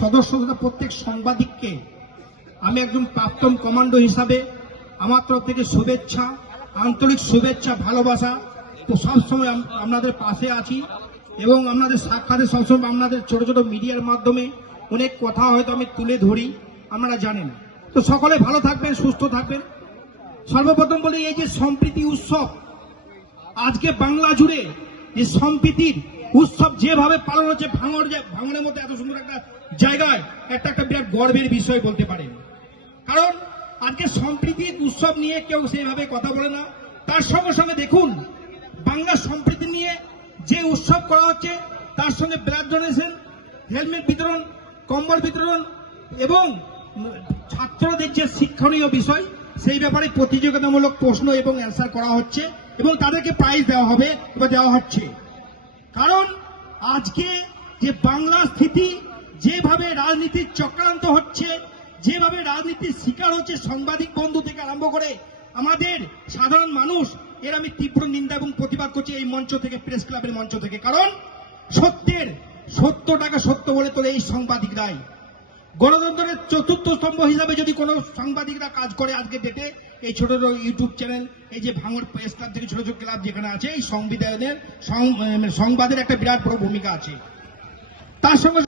সদস্য তথা প্রত্যেক সাংবাদিককে আমি একজন প্রাক্তন কমান্ডো হিসাবে আমার তরফ থেকে শুভেচ্ছা, আন্তরিক শুভেচ্ছা, ভালোবাসা। তো সবসময় আপনাদের পাশে আছি এবং আপনাদের সাক্ষাতে সবসময় আপনাদের ছোট ছোট মিডিয়ার মাধ্যমে অনেক কথা হয়তো আমি তুলে ধরি, আপনারা জানেন। তো সকলে ভালো থাকবেন, সুস্থ থাকবেন। সর্বপ্রথম বলি, এই যে সম্প্রীতি উৎসব আজকে বাংলা জুড়ে যে সম্প্রীতির উৎসব যেভাবে পালন হচ্ছে, ভাঙনের মধ্যে এত সুন্দর একটা জায়গায় একটা বিরাট গর্বের বিষয় বলতে পারেন। কারণ আজকে সম্প্রীতির উৎসব নিয়ে কেউ সেইভাবে কথা বলে না। তার সঙ্গে সঙ্গে দেখুন, বাংলা সম্প্রীতি নিয়ে যে উৎসব করা হচ্ছে তার সঙ্গে ব্লাড ডোনেশন, হেলমেট বিতরণ, কম্বল বিতরণ এবং ছাত্রদের যে শিক্ষণীয় বিষয় সেই ব্যাপারে প্রতিযোগিতামূলক প্রশ্ন এবং অ্যান্সার করা হচ্ছে এবং তাদেরকে প্রাইজ দেওয়া হবে বা দেওয়া হচ্ছে। কারণ আজকে যে বাংলা স্থিতি যেভাবে রাজনীতির চক্রান্ত হচ্ছে, যেভাবে রাজনীতির শিকার হচ্ছে সাংবাদিক বন্ধু থেকে আরম্ভ করে আমাদের সাধারণ মানুষ, এর আমি তীব্র নিন্দা এবং প্রতিবাদ করছি এই মঞ্চ থেকে, প্রেস ক্লাবের মঞ্চ থেকে। কারণ সত্যটাকে সত্য বলে তোলে এই সাংবাদিকরাই। গণতন্ত্রের চতুর্থ স্তম্ভ হিসাবে যদি কোনো সাংবাদিকরা কাজ করে আজকে ডেটে, এই ছোট ছোট ইউটিউব চ্যানেল, এই যে ভাঙড় প্রেস ক্লাব থেকে ছোট ছোট ক্লাব যেখানে আছে, এই সংবিধানের সংবাদের একটা বিরাট বড় ভূমিকা আছে। তার সঙ্গে